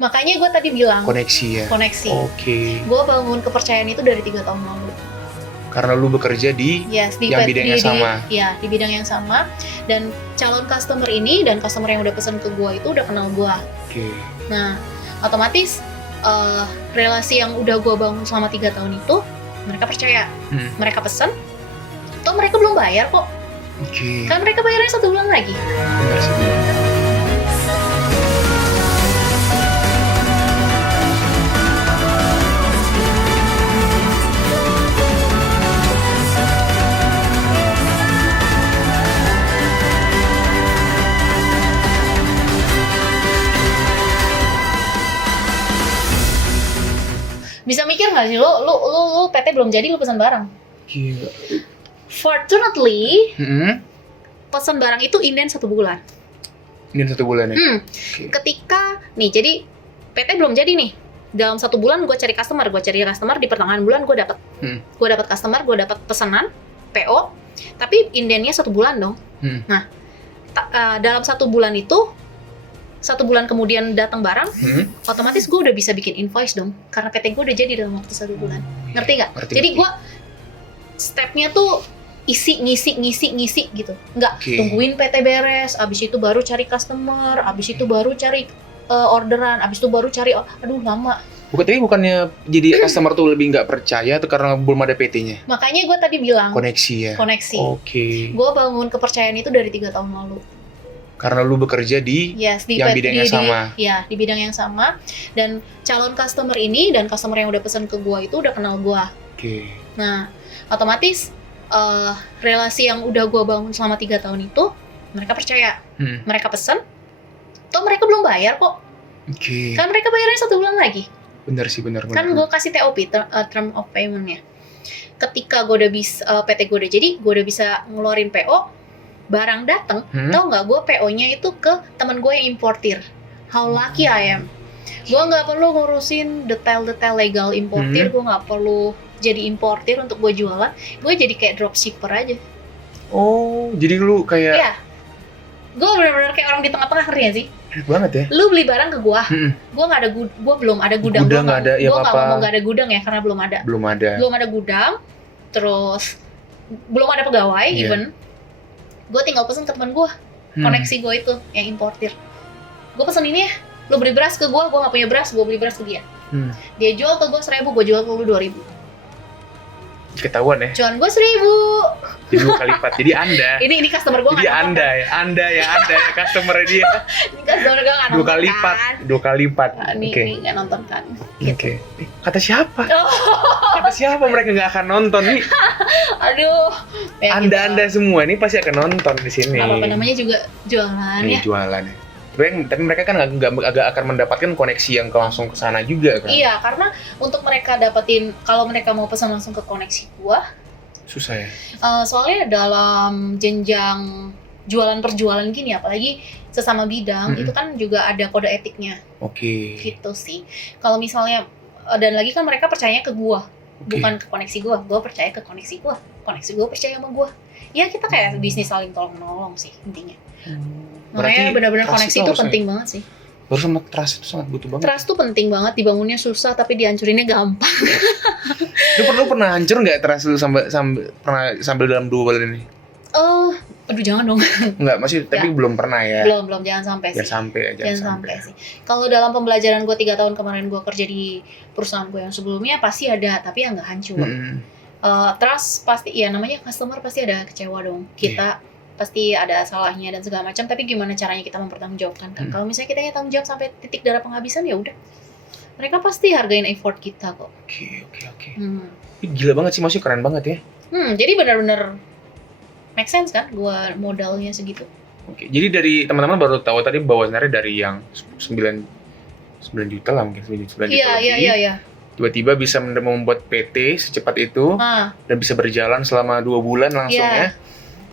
Makanya gue tadi bilang Koneksi ya. koneksi. Oke. Gue bangun kepercayaan itu dari 3 tahun lalu. Karena lu bekerja di Yes, yang bidangnya sama. Ya, di bidang yang sama. Dan calon customer ini dan customer yang udah pesen ke gue itu udah kenal gue. Oke. Nah, otomatis relasi yang udah gue bangun selama 3 tahun itu, mereka percaya. Mereka pesen, toh mereka belum bayar kok. Oke. Kan mereka bayarnya 1 bulan lagi. Benar sih. Bisa mikir nggak sih lu PT belum jadi, lu pesan barang. Gila. Fortunately, Mm-hmm. pesan barang itu inden 1 bulan. Ini 1 bulan ya? Oke. Ketika nih, jadi PT belum jadi nih. Dalam 1 bulan gue cari customer di pertengahan bulan gue dapet. Gue dapet customer, gue dapet pesanan PO, tapi indennya 1 bulan dong. Nah, dalam 1 bulan itu, 1 bulan kemudian datang barang, otomatis gue udah bisa bikin invoice dong, karena PT gue udah jadi dalam waktu 1 bulan. Ngerti nggak? Jadi gue stepnya tuh ngisi gitu, nggak tungguin PT beres, abis itu baru cari customer, abis itu baru cari orderan, abis itu baru cari, aduh lama. Bukannya jadi customer tuh lebih nggak percaya atau karena belum ada PT-nya? Makanya gue tadi bilang Koneksi ya? koneksi. Oke. Gue bangun kepercayaan itu dari 3 tahun lalu. Karena lu bekerja di Yes, yang bidangnya sama. Ya, di bidang yang sama. Dan calon customer ini dan customer yang udah pesen ke gue itu udah kenal gue. Oke. Nah, otomatis relasi yang udah gue bangun selama 3 tahun itu, mereka percaya. Mereka pesen, toh mereka belum bayar kok. Oke. Kan mereka bayarnya 1 bulan lagi. Bener sih, bener. Kan gue kasih TOP, term of payment-nya. Ketika gue udah bisa, PT gue udah jadi, gue udah bisa ngeluarin PO, barang dateng, tau nggak, gue PO-nya itu ke temen gue yang importir. How lucky I am. Gue nggak perlu ngurusin detail-detail legal importir, gue nggak perlu jadi importir untuk gue jualan, gue jadi kayak dropshipper aja. Oh, jadi lu kayak Iya, gue benar-benar kayak orang di tengah-tengah, ngerti gak sih? enak banget ya? Lu beli barang ke gue, gue nggak ada, gue belum ada gudang. Gudang nggak ada, ya gue nggak apa-apa. ngomong nggak ada gudang ya, karena belum ada. Belum ada gudang, terus belum ada pegawai, even. Gue tinggal pesen ke teman gue, koneksi gue itu yang importir. Gue pesen ini ya, lu beli beras ke gue nggak punya beras, gue beli beras ke dia. Dia jual ke gue 1.000, gue jual ke lu 2.000. Ketahuan ya? Cuan gue 1.000. Jadi 2 kali lipat. Jadi Anda. Ini customer gue Jadi Anda ya customer dia. Ini customer gue nggak nonton 2 kali lipat. kan. 2 kali lipat. Oke. Ini nggak nonton kan. Oke. Kata siapa? Oh, Kata siapa mereka nggak akan nonton nih? aduh. Ya Anda semua ini pasti akan nonton di sini. Apa namanya juga jualan Ini ya. jualan ya. Tapi mereka kan agak akan mendapatkan koneksi yang langsung ke sana juga kan. Iya, karena untuk mereka dapetin, kalau mereka mau pesan langsung ke koneksi gua, susah ya. soalnya dalam jenjang jualan perjualan gini, apalagi sesama bidang, itu kan juga ada kode etiknya. Oke. Gitu sih. Kalau misalnya, dan lagi kan mereka percayanya ke gua, bukan ke koneksi gua percaya ke koneksi gua percaya sama gua. Ya kita kayak bisnis saling tolong-menolong sih intinya. Makanya benar-benar koneksi itu penting banget sih. Baru sama trust itu sangat butuh banget. Trust tuh penting banget, dibangunnya susah tapi dihancurinnya gampang. Lu pernah hancur nggak trust lu sampai dalam 2 bulan ini? Aduh jangan dong. Enggak, masih tapi belum pernah ya. Belum, jangan sampai sih. Jangan sampai sih. Kalau dalam pembelajaran gue 3 tahun kemarin gue kerja di perusahaan gue yang sebelumnya pasti ada, tapi ya nggak hancur. Trust pasti, ya namanya customer pasti ada kecewa dong. Kita pasti ada salahnya dan segala macam, tapi gimana caranya kita mempertanggungjawabkan kan? Kalau misalnya kita tanggung jawab sampai titik darah penghabisan, ya udah. Mereka pasti hargain effort kita kok. Oke. Gila banget sih, masih keren banget ya. Jadi benar-benar make sense kan gua modalnya segitu. Oke. Jadi dari teman-teman baru tahu tadi bahwa sebenarnya dari yang 9 juta lah mungkin 9 juta Iya. Tiba-tiba bisa membuat PT secepat itu dan bisa berjalan selama 2 bulan langsung ya.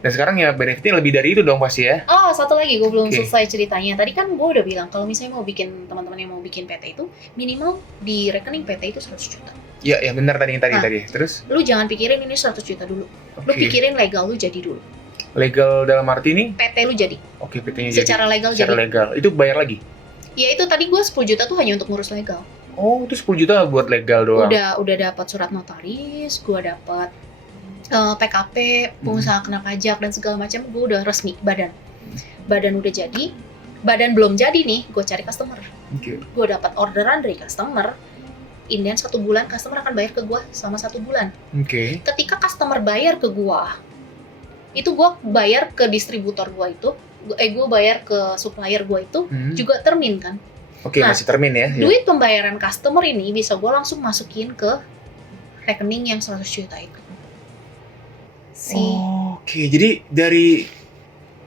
Dan sekarang ya benefitnya lebih dari itu dong pasti ya. Oh, satu lagi gue belum selesai ceritanya. Tadi kan gue udah bilang kalau misalnya mau bikin, teman-teman yang mau bikin PT itu minimal di rekening PT itu 100 juta. Ya benar tadi. Terus lu jangan pikirin ini 100 juta dulu. Lu pikirin legal lu jadi dulu. Legal dalam arti ini? PT lu jadi. Oke, PT-nya jadi. Secara legal Secara jadi. legal. Itu bayar lagi? Ya itu tadi gue 10 juta tuh hanya untuk ngurus legal. Oh, itu 10 juta buat legal doang? Udah dapat surat notaris, gue dapat PKP, pengusaha kena pajak dan segala macam, gue udah resmi badan udah jadi. Badan belum jadi nih, gue cari customer. Gue dapat orderan dari customer. Inden 1 bulan customer akan bayar ke gue selama 1 bulan. Ketika customer bayar ke gue, itu gue bayar ke distributor gue itu, gue bayar ke supplier gue itu juga termin kan. Nah, masih termin ya. Duit pembayaran customer ini bisa gue langsung masukin ke rekening yang 100 juta itu. Jadi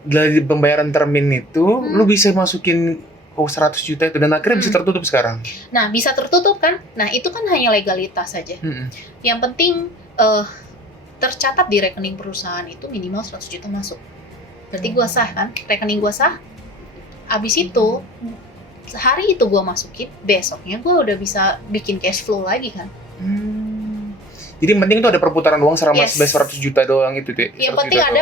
dari pembayaran termin itu lu bisa masukin 100 juta itu dan akhirnya bisa tertutup sekarang. Nah, bisa tertutup kan? Nah, itu kan hanya legalitas saja. Yang penting tercatat di rekening perusahaan itu minimal 100 juta masuk. Berarti gua sah kan? Rekening gua sah. Abis itu hari itu gua masukin, besoknya gua udah bisa bikin cash flow lagi kan. Jadi yang penting itu ada perputaran uang selama 100 juta doang itu deh. Yang penting ada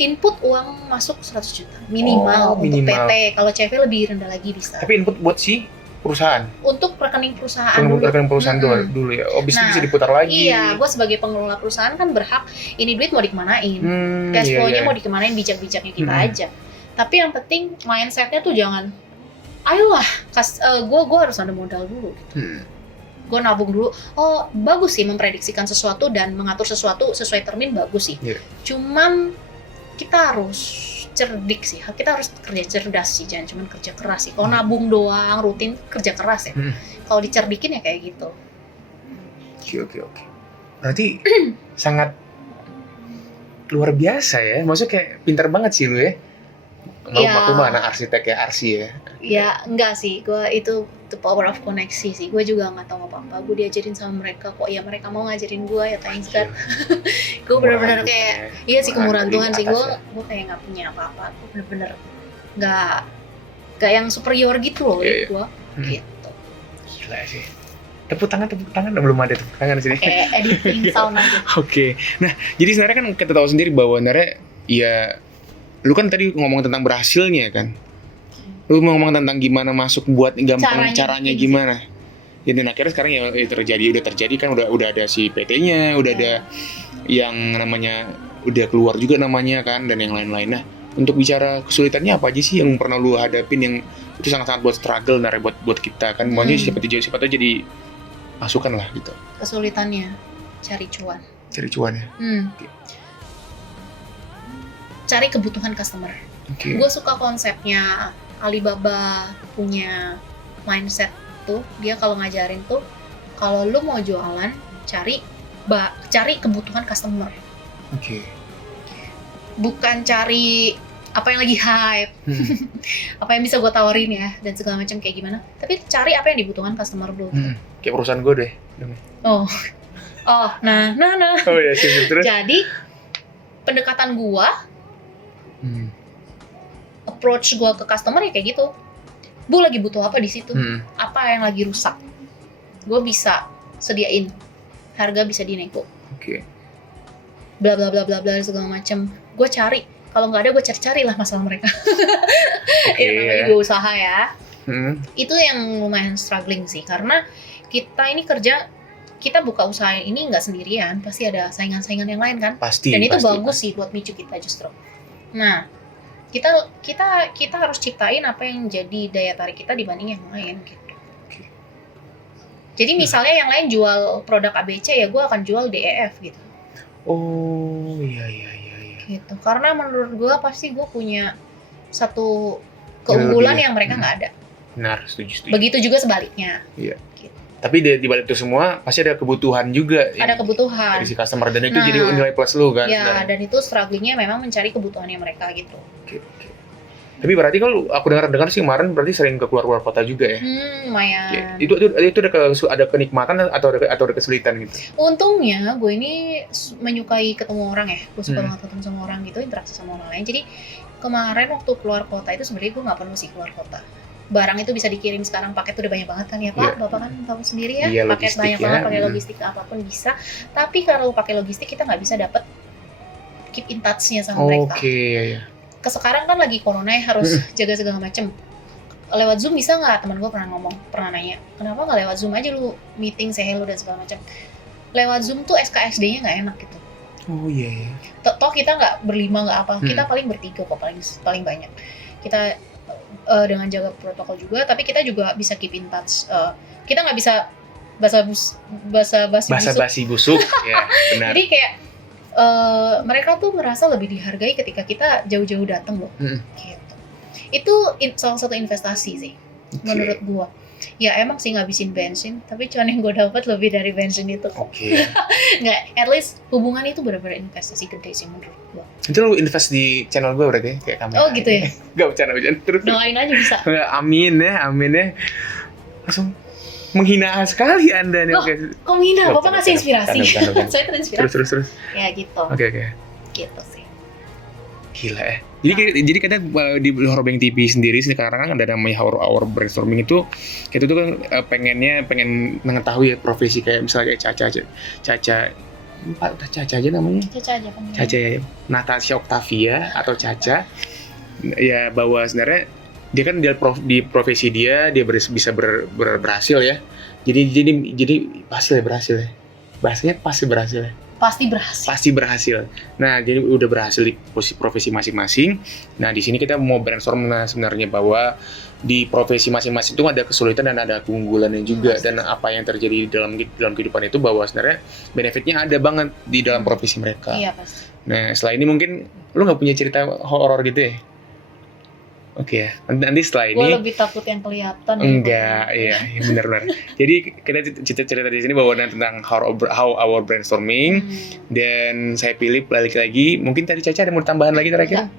input uang masuk 100 juta minimal untuk PT. Kalau CV lebih rendah lagi bisa. Tapi input buat si perusahaan? Untuk rekening perusahaan dulu. Rekening perusahaan dulu ya. Bisa diputar lagi. Iya, gue sebagai pengelola perusahaan kan berhak ini duit mau dikemanain. Cash flow-nya mau dikemanain, bijak-bijaknya kita aja. Tapi yang penting mindset-nya tuh jangan, ayolah, gue harus ada modal dulu gitu. Gue nabung dulu. Oh, bagus sih memprediksikan sesuatu dan mengatur sesuatu sesuai termin, bagus sih. Cuman kita harus cerdik sih, kita harus kerja cerdas sih, jangan cuma kerja keras sih. Kalau nabung doang, rutin kerja keras ya. Kalau dicerdikin ya kayak gitu. Oke. Berarti sangat luar biasa ya, maksudnya kayak pintar banget sih lu ya. Aku mah anak arsitek ya, arsi ya. Ya enggak sih, gue itu the power of koneksi sih. Gue juga nggak tahu apa-apa, gue diajarin sama mereka kok. Ya mereka mau ngajarin gue ya, thanks God. Gue bener-bener kayak, iya sih kemurahan Tuhan sih. Gue kayak nggak punya apa-apa. Gue bener-bener nggak yang superior gitu loh. Gue gitu. Gila sih. Tepuk tangan, belum ada tepuk tangan di sini. Editing sound aja. Oke. Nah, jadi sebenarnya kan kita tahu sendiri bahwa sebenarnya ya, lu kan tadi ngomong tentang berhasilnya kan. Lu mau ngomong tentang gimana masuk buat gampang caranya gimana. Ya, dan akhirnya sekarang ya udah terjadi kan, udah ada si PT-nya, udah ada yang namanya udah keluar juga namanya kan, dan yang lain-lain. Nah, untuk bicara kesulitannya apa aja sih yang pernah lu hadapin yang itu sangat-sangat buat struggle buat kita kan. Maunya siapa tahu jadi masukan lah gitu. Kesulitannya cari cuan ya. Cari kebutuhan customer. Gue suka konsepnya Alibaba punya mindset tuh, dia kalau ngajarin tuh, kalau lu mau jualan cari kebutuhan customer. Bukan cari apa yang lagi hype, apa yang bisa gue tawarin ya dan segala macam kayak gimana. Tapi cari apa yang dibutuhkan customer lu. Kayak perusahaan gue deh. Nah. Oh ya, terus. Jadi pendekatan gue, approach gue ke customer ya kayak gitu. Bu lagi butuh apa di situ? Apa yang lagi rusak? Gue bisa sediain, harga bisa dinego. Bla bla bla bla bla segala macam. Gue cari, kalau nggak ada gue cari lah masalah mereka. Namanya gue usaha ya. Itu yang lumayan struggling sih, karena kita ini kita buka usaha ini nggak sendirian, pasti ada saingan-saingan yang lain kan. Dan itu bagus sih buat micu kita justru. Nah, kita harus ciptain apa yang jadi daya tarik kita dibanding yang lain gitu. Jadi misalnya yang lain jual produk ABC, ya gue akan jual DEF gitu. Oh iya. Gitu. Karena menurut gue pasti gue punya satu keunggulan yang mereka nggak ada. Benar, setuju. Begitu juga sebaliknya. Iya. Gitu. Tapi di balik itu semua pasti ada kebutuhan juga. Ada kebutuhan dari si customer, dan itu jadi nilai plus lu kan. Ya, sebenarnya. Dan itu strugglingnya memang mencari kebutuhannya mereka gitu. Tapi berarti kalau aku dengar sih kemarin berarti sering ke keluar kota juga ya? Lumayan. Itu ada kenikmatan atau ada kesulitan gitu? Untungnya gue ini menyukai ketemu orang ya. Gue suka banget ketemu sama orang gitu, interaksi sama orang lain. Jadi kemarin waktu keluar kota itu sebenarnya gue nggak perlu sih keluar kota. Barang itu bisa dikirim sekarang, paket udah banyak banget kan ya Pak? Bapak kan tahu sendiri ya, paket banyak banget, pakai logistik apapun bisa. Tapi kalau pakai logistik kita nggak bisa dapet keep in touch-nya sama mereka. Iya. Sekarang kan lagi corona ya, harus jaga segala macem. lewat Zoom bisa nggak? Teman gue pernah nanya, kenapa nggak lewat Zoom aja lu meeting, say hello dan segala macam. Lewat Zoom tuh SKSD-nya nggak enak gitu. Oh iya. Toh kita nggak berlima nggak apa, kita paling bertiga kok paling banyak. Kita dengan jaga protokol juga, tapi kita juga bisa keep in touch. Kita nggak bisa basa-basi busuk. Ya, benar. Jadi kayak mereka tuh merasa lebih dihargai ketika kita jauh-jauh datang loh. Gitu. Itu salah satu investasi sih, menurut gua. Ya emang sih ngabisin bensin, tapi cuman yang gue dapat lebih dari bensin itu. Nggak, at least hubungan itu benar-benar investasi gede sih menurut gue. Itu lu invest di channel gue berarti kayak kamera. Oh gitu ya? Gak bercanda terus. Doain aja bisa. Amin ya. Langsung menghina sekali Anda nih. Loh, kok menghina? Bapak ngasih inspirasi. Saya terinspirasi. Terus. Ya gitu. Oke. Gitu sih. Gila ya. Jadi kadang di Horror Bank TV sendiri sekarang kan ada namanya Our Brainstorming itu, kita tuh kan pengen mengetahui ya profesi kayak misalnya kayak Caca aja namanya. Caca ya. Natasha Octavia atau Caca. Ya bahwa sebenarnya dia kan di profesi dia bisa berhasil ya. Jadi berhasil ya. Bahasanya pasti berhasil ya. Pasti berhasil. Nah, jadi udah berhasil di profesi masing-masing. Nah, di sini kita mau brainstorm sebenarnya bahwa di profesi masing-masing itu ada kesulitan dan ada keunggulannya juga. Dan apa yang terjadi dalam kehidupan itu bahwa sebenarnya benefitnya ada banget di dalam profesi mereka. Iya, pasti. Nah, setelah ini mungkin lu nggak punya cerita horor gitu ya? Oke ya, nanti setelah ini. Gue lebih takut yang kelihatan. Enggak, iya benar. Jadi kita cerita di sini bahwa tentang how our brainstorming, dan saya pilih balik lagi. Mungkin tadi Caca ada mau tambahan lagi terakhir?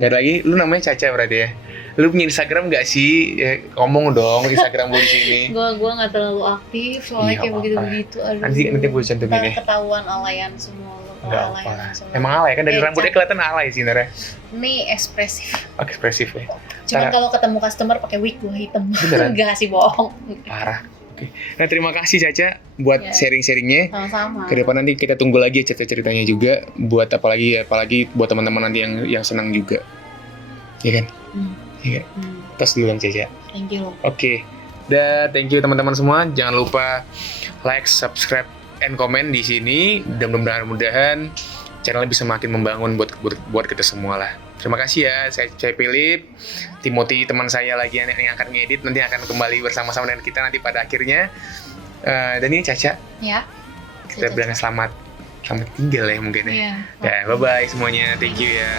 Nggak ada lagi. Lu namanya Caca berarti ya? Lu punya Instagram nggak sih? Ya, ngomong dong Instagram lu di sini. Gue nggak terlalu aktif soalnya kayak begitu. Nanti gue cantumin ya. Ketahuan alayan semua. Enggak apa. Emang alay kan dari rambutnya kelihatan alay sih sebenarnya. Ini ekspresif. Ekspresif ya. Cuman kalau ketemu customer pakai wig gue hitam. Beneran? Enggak sih, bohong. Parah. Oke. Nah, terima kasih Caca buat sharing-sharingnya. Sama-sama. Kedepan nanti kita tunggu lagi cerita-ceritanya juga buat apalagi buat teman-teman nanti yang senang juga. Iya kan? Iya. Tos dulu Caca. Thank you. Oke. Dan thank you teman-teman semua. Jangan lupa like, subscribe, and comment di sini, dan mudah-mudahan channelnya bisa makin membangun buat kita semua lah. Terima kasih ya, saya Philip, Timothy teman saya lagi yang akan ngedit, nanti akan kembali bersama-sama dengan kita nanti pada akhirnya. Dan ini Caca. Ya. Kita bilang selamat tinggal ya mungkin ya. Ya, bye-bye semuanya, thank you ya.